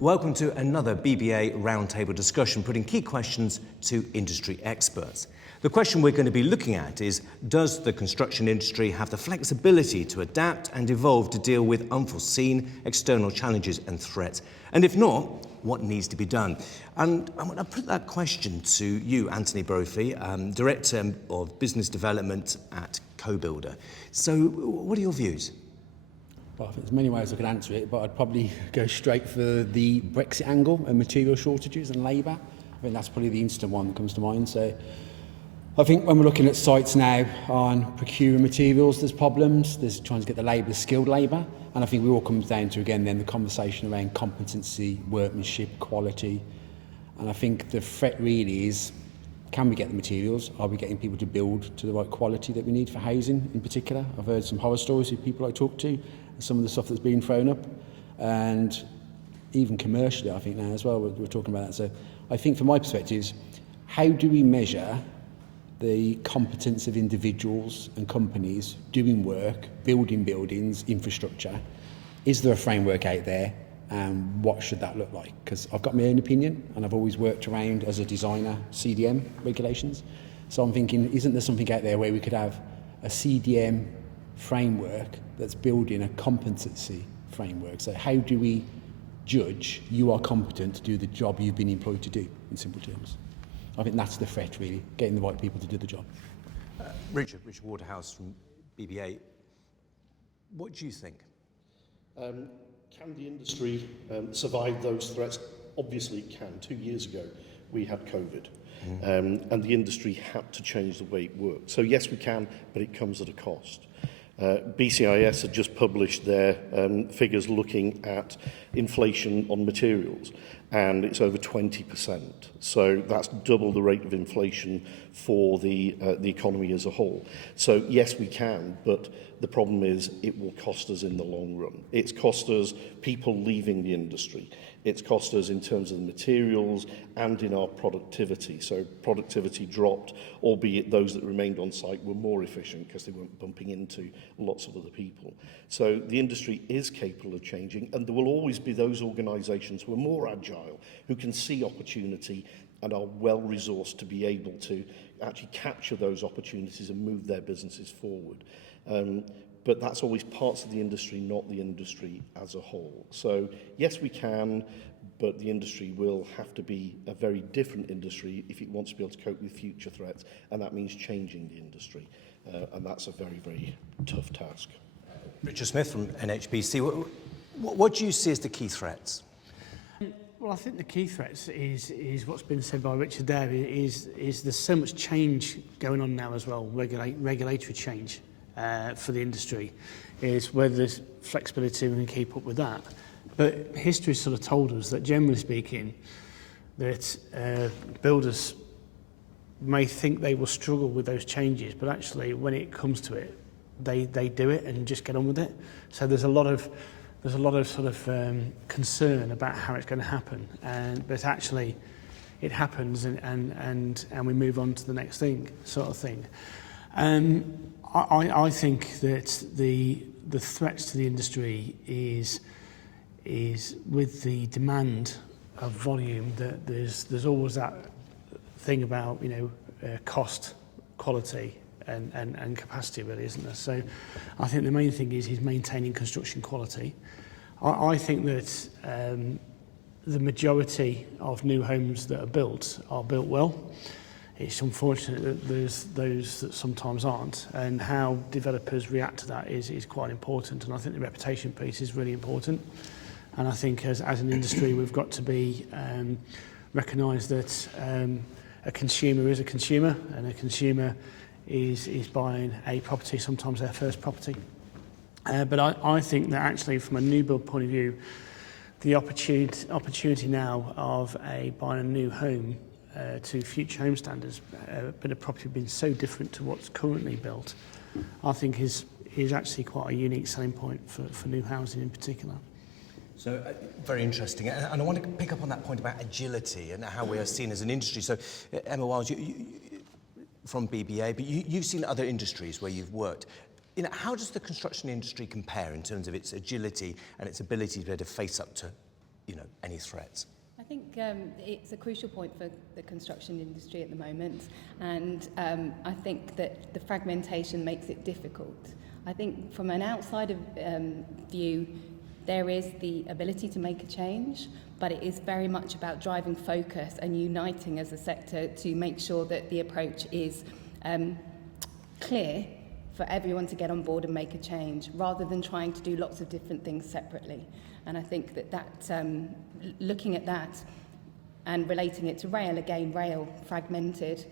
Welcome to another BBA Roundtable discussion, putting key questions to industry experts. The question we're going to be looking at is, does the construction industry have the flexibility to adapt and evolve to deal with unforeseen external challenges and threats? And if not, what needs to be done? And I want to put that question to you, Anthony Brophy, Director of Business Development at Co-Builder. So what are your views? Well, I think there's many ways I could answer it, but I'd probably go straight for the Brexit angle and material shortages and labour. I think that's probably the instant one that comes to mind. So I think when we're looking at sites now on procuring materials, there's problems. There's trying to get the labour, the skilled labour. And I think it all comes down to, again, then the conversation around competency, workmanship, quality. And I think the threat really is, can we get the materials? Are we getting people to build to the right quality that we need for housing in particular? I've heard some horror stories of people I talk to, some of the stuff that's been thrown up, and even commercially, I think now as well, we're talking about that. So I think from my perspective, how do we measure the competence of individuals and companies doing work, building buildings, infrastructure? Is there a framework out there, and what should that look like? Because I've got my own opinion, and I've always worked around, as a designer, CDM regulations. So I'm thinking, isn't there something out there where we could have a CDM framework that's building a competency framework? So how do we judge you are competent to do the job you've been employed to do, in simple terms? I think that's the threat, really, getting the right people to do the job. Richard Waterhouse from BBA, what do you think? Can the industry survive those threats? Obviously it can. 2 years ago we had COVID, and the industry had to change the way it worked. So yes, we can, but it comes at a cost. BCIS had just published their figures looking at inflation on materials, and it's over 20%. So that's double the rate of inflation for the economy as a whole. So yes, we can, but the problem is it will cost us in the long run. It's cost us people leaving the industry. It's cost us in terms of the materials and in our productivity. So productivity dropped, albeit those that remained on site were more efficient because they weren't bumping into lots of other people. So the industry is capable of changing, and there will always be those organisations who are more agile, who can see opportunity and are well resourced to be able to actually capture those opportunities and move their businesses forward. But that's always parts of the industry, not the industry as a whole. So yes, we can, but the industry will have to be a very different industry if it wants to be able to cope with future threats, and that means changing the industry. And that's a very, very tough task. Richard Smith from NHBC, what do you see as the key threats? Well, I think the key threats is what's been said by Richard there, is there's so much change going on now as well, regulatory change for the industry, is whether there's flexibility we can keep up with that. But history sort of told us that, generally speaking, that builders may think they will struggle with those changes, but actually when it comes to it, they do it and just get on with it. So there's a lot of sort of concern about how it's going to happen, but actually it happens, and we move on to the next thing, sort of thing. I think that the threats to the industry is with the demand of volume, that there's always that thing about cost, quality, and capacity, really, isn't there? So I think the main thing is maintaining construction quality. I think that the majority of new homes that are built well. It's unfortunate that there's those that sometimes aren't, and how developers react to that is quite important, and I think the reputation piece is really important. And I think as an industry we've got to be recognise that a consumer is a consumer, and a consumer is buying a property, sometimes their first property. But I think that actually from a new build point of view, the opportunity now of buying a new home to future home standards, but a property being so different to what's currently built, I think is actually quite a unique selling point for new housing in particular. So very interesting, and I want to pick up on that point about agility and how we are seen as an industry. So Emma Wiles, you from BBA, but you've seen other industries where you've worked. How does the construction industry compare in terms of its agility and its ability to be able to face up to any threats? I think it's a crucial point for the construction industry at the moment, and I think that the fragmentation makes it difficult. I think from an outsider view, there is the ability to make a change, but it is very much about driving focus and uniting as a sector to make sure that the approach is clear for everyone to get on board and make a change, rather than trying to do lots of different things separately. And I think that looking at that and relating it to rail, again, rail, fragmented,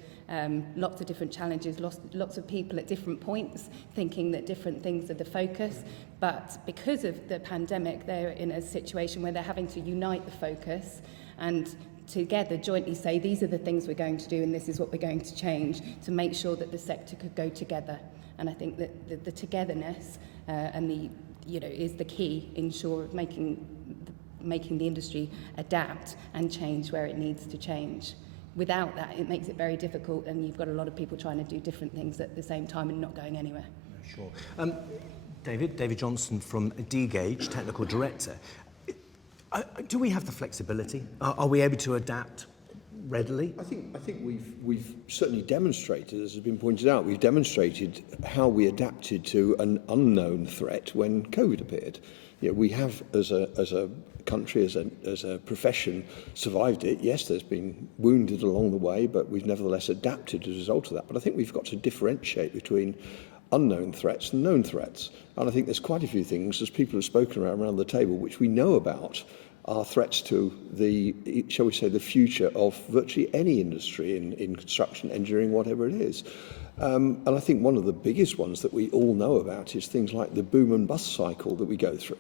lots of different challenges, lots of people at different points thinking that different things are the focus. But because of the pandemic, they're in a situation where they're having to unite the focus and together jointly say, these are the things we're going to do and this is what we're going to change, to make sure that the sector could go together. And I think that the togetherness and the is the key in making the industry adapt and change where it needs to change. Without that, it makes it very difficult, and you've got a lot of people trying to do different things at the same time and not going anywhere. Sure. David Johnson from D-Gauge, Technical Director. Do we have the flexibility? Are we able to adapt readily? I think we've certainly demonstrated, as has been pointed out, we've demonstrated how we adapted to an unknown threat when COVID appeared. We have, as a country, as a profession, survived it. Yes, there's been wounded along the way, but we've nevertheless adapted as a result of that. But I think we've got to differentiate between unknown threats and known threats. And I think there's quite a few things, as people have spoken around the table, which we know about are threats to the, shall we say, the future of virtually any industry in construction, engineering, whatever it is. And I think one of the biggest ones that we all know about is things like the boom and bust cycle that we go through,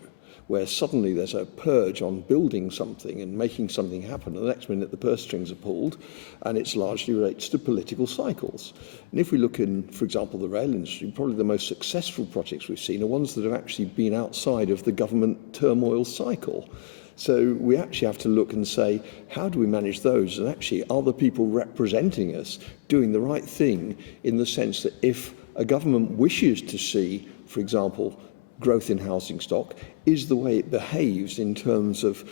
where suddenly there's a purge on building something and making something happen, and the next minute the purse strings are pulled, and it's largely relates to political cycles. And if we look in, for example, the rail industry, probably the most successful projects we've seen are ones that have actually been outside of the government turmoil cycle. So we actually have to look and say, how do we manage those? And actually, are the people representing us doing the right thing, in the sense that if a government wishes to see, for example, growth in housing stock, is the way it behaves in terms of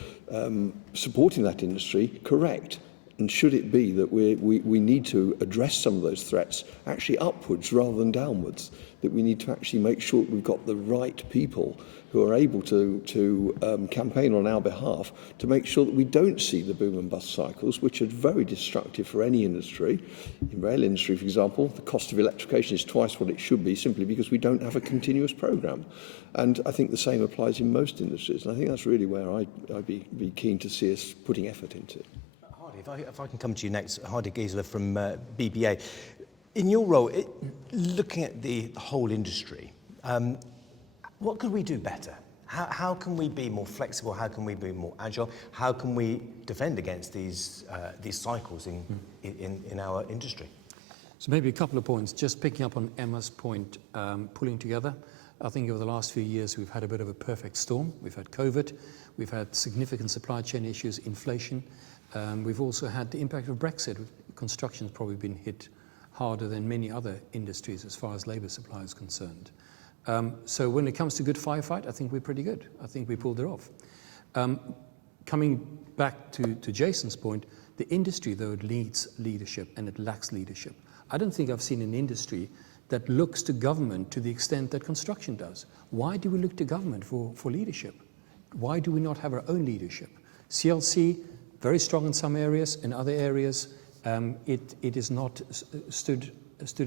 supporting that industry correct? And should it be that we need to address some of those threats actually upwards rather than downwards? That we need to actually make sure that we've got the right people who are able to campaign on our behalf to make sure that we don't see the boom and bust cycles, which are very destructive for any industry. In rail industry, for example, the cost of electrification is twice what it should be, simply because we don't have a continuous programme. And I think the same applies in most industries. And I think that's really where I'd be keen to see us putting effort into. Hardy, if I can come to you next, Hardy Giesler from BBA. In your role, looking at the whole industry, what could we do better? How can we be more flexible? How can we be more agile? How can we defend against these cycles in our industry? So maybe a couple of points. Just picking up on Emma's point, pulling together. I think over the last few years we've had a bit of a perfect storm. We've had COVID, we've had significant supply chain issues, inflation. We've also had the impact of Brexit. Construction's probably been hit harder than many other industries as far as labour supply is concerned. So when it comes to good firefight, I think we're pretty good. I think we pulled it off. Coming back to Jason's point, the industry, though, it needs leadership and it lacks leadership. I don't think I've seen an industry that looks to government to the extent that construction does. Why do we look to government for leadership? Why do we not have our own leadership? CLC, very strong in some areas, in other areas, it is not stood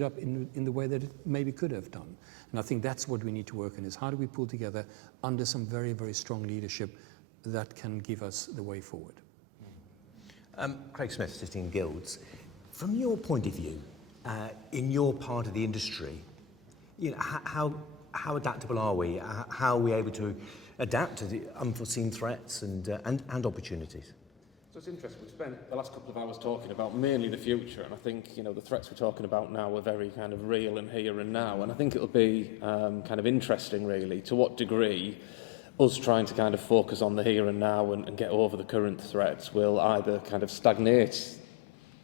up in the way that it maybe could have done. And I think that's what we need to work on, is how do we pull together under some very, very strong leadership that can give us the way forward. Craig Smith, sitting in Guilds. From your point of view, in your part of the industry, how adaptable are we? How are we able to adapt to the unforeseen threats and opportunities? So it's interesting, we've spent the last couple of hours talking about mainly the future, and I think, the threats we're talking about now are very kind of real and here and now, and I think it'll be kind of interesting, really, to what degree us trying to kind of focus on the here and now and get over the current threats will either kind of stagnate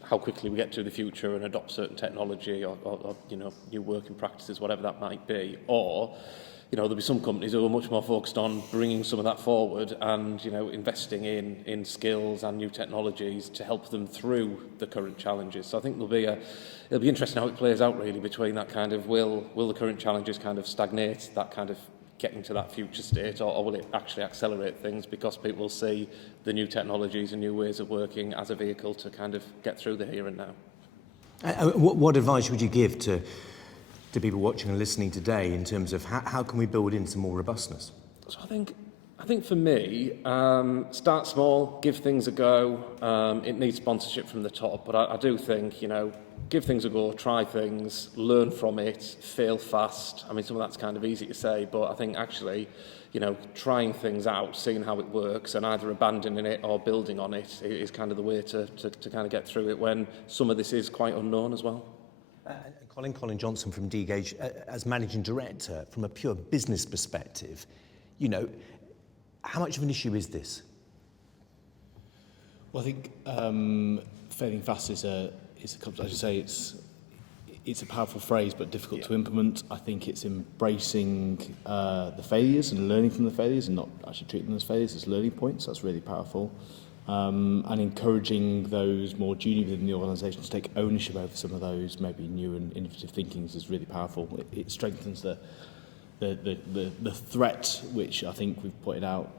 how quickly we get to the future and adopt certain technology or new working practices, whatever that might be, or you know, there'll be some companies who are much more focused on bringing some of that forward and, you know, investing in skills and new technologies to help them through the current challenges. So I think it'll be interesting how it plays out really between that kind of will the current challenges kind of stagnate that kind of getting to that future state, or will it actually accelerate things because people will see the new technologies and new ways of working as a vehicle to kind of get through the here and now. What advice would you give to people watching and listening today in terms of how can we build in some more robustness? So I think for me, start small, give things a go. It needs sponsorship from the top, but I do think, you know, give things a go, try things, learn from it, fail fast. I mean, some of that's kind of easy to say, but I think actually, you know, trying things out, seeing how it works, and either abandoning it or building on it is kind of the way to kind of get through it when some of this is quite unknown as well. Colin Johnson from D-Gage, as Managing Director, from a pure business perspective, you know, how much of an issue is this? Well, I think failing fast is as you say, it's a powerful phrase, but difficult to implement. I think it's embracing the failures and learning from the failures and not actually treating them as failures, as learning points. That's really powerful. And encouraging those more junior within the organisation to take ownership over some of those maybe new and innovative thinkings is really powerful. It strengthens the threat, which I think we've pointed out,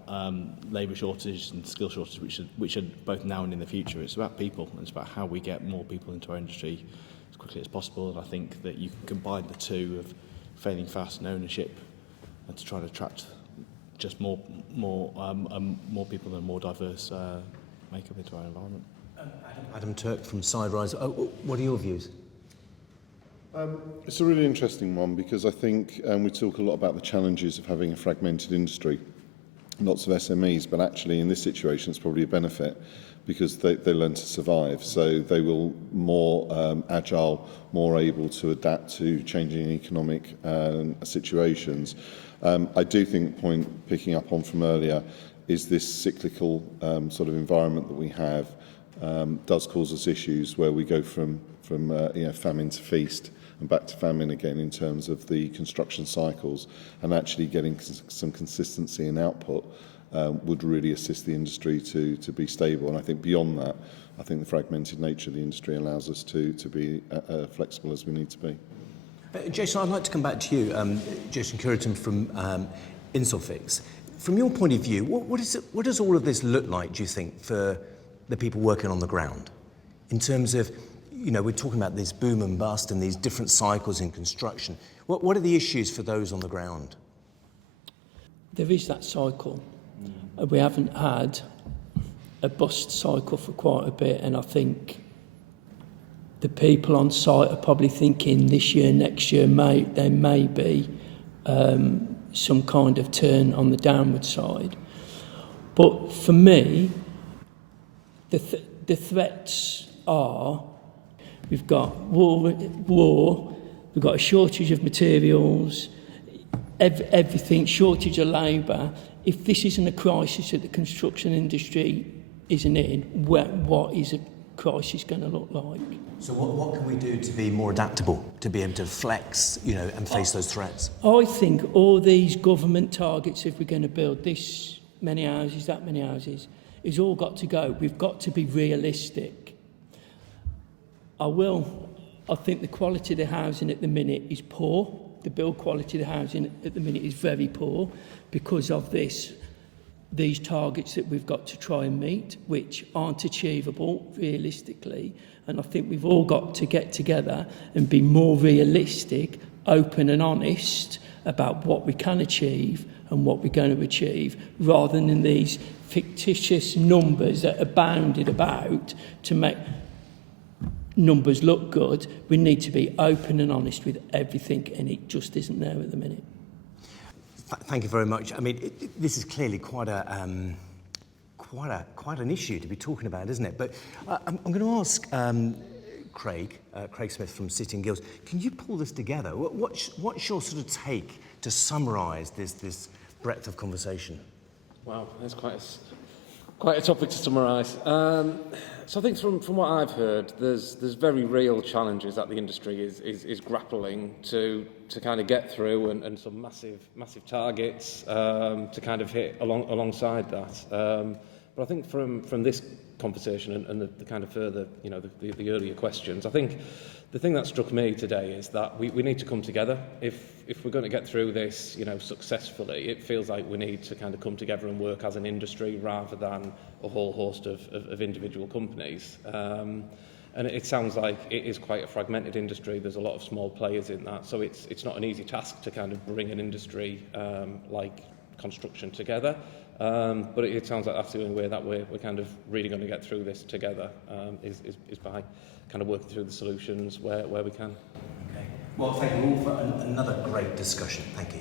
labour shortage and skill shortage, which are both now and in the future. It's about people, and it's about how we get more people into our industry as quickly as possible. And I think that you can combine the two of failing fast and ownership, and to try to attract just more people and more diverse makeup into our environment. Adam Turk from Siderise. What are your views? It's a really interesting one because I think we talk a lot about the challenges of having a fragmented industry, lots of SMEs, but actually in this situation it's probably a benefit because they learn to survive. So they will more agile, more able to adapt to changing economic situations. I do think the point picking up on from earlier is this cyclical sort of environment that we have does cause us issues where we go from famine to feast and back to famine again in terms of the construction cycles, and actually getting some consistency in output would really assist the industry to be stable. And I think beyond that, I think the fragmented nature of the industry allows us to be flexible as we need to be. Jason, I'd like to come back to you, Jason Curitan from Insolfix. From your point of view, what does all of this look like, do you think, for the people working on the ground? In terms of, you know, we're talking about this boom and bust and these different cycles in construction. What are the issues for those on the ground? There is that cycle. We haven't had a bust cycle for quite a bit, and I think the people on site are probably thinking this year, next year, there may be some kind of turn on the downward side. But for me, the threats are, we've got war, we've got a shortage of materials, everything, shortage of labour. If this isn't a crisis that the construction industry isn't in, what is a crisis going to look like? So what can we do to be more adaptable, to be able to flex, you know, and face those threats? I think all these government targets, if we're going to build this many houses, that many houses, is all got to go. We've got to be realistic. I think the quality of the housing at the minute is poor. The build quality of the housing at the minute is very poor because of these targets that we've got to try and meet, which aren't achievable realistically. And I think we've all got to get together and be more realistic, open and honest about what we can achieve and what we're going to achieve, rather than these fictitious numbers that are bounded about to make numbers look good. We need to be open and honest with everything, and it just isn't there at the minute. Thank you very much. I mean, this is clearly quite an issue to be talking about, isn't it? But I'm going to ask Craig Smith from City and Guilds. Can you pull this together? What's your sort of take to summarise this breadth of conversation? Wow, that's quite Quite a topic to summarise. So I think from what I've heard, there's very real challenges that the industry is grappling to kind of get through, and some massive targets to kind of hit alongside that. But I think from this conversation and the kind of further, the earlier questions, I think the thing that struck me today is that we need to come together. If we're going to get through this, successfully, it feels like we need to kind of come together and work as an industry rather than a whole host of individual companies. And it sounds like it is quite a fragmented industry. There's a lot of small players in that, so it's not an easy task to kind of bring an industry like construction together. But it sounds like that's the only way that we're kind of really going to get through this together, is by kind of working through the solutions where we can. Okay. Well, thank you all for another great discussion. Thank you.